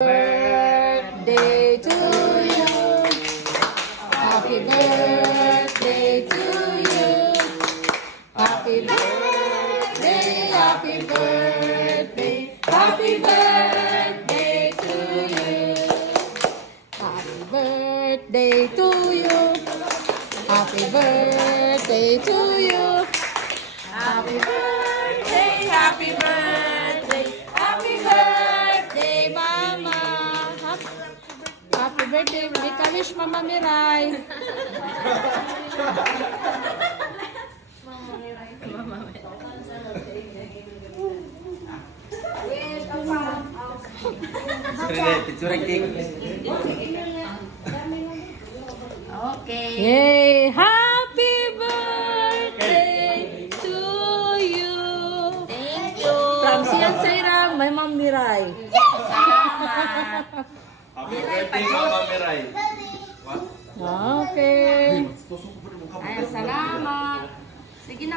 Birthday to you. Happy birthday to you. Happy birthday, happy birthday, happy birthday to you. Happy birthday to you. Happy birthday to you. Happy birthday, happy birthday, happy birthday, Mama. Happy birthday, make a wish, Mama Miray. Okay. Yay! Happy birthday to you. Thank you. From Sian Sairang, my Mom Miray. Salamat. Happy birthday, Mama Miray. Okay. Ay, salamat. Sige na.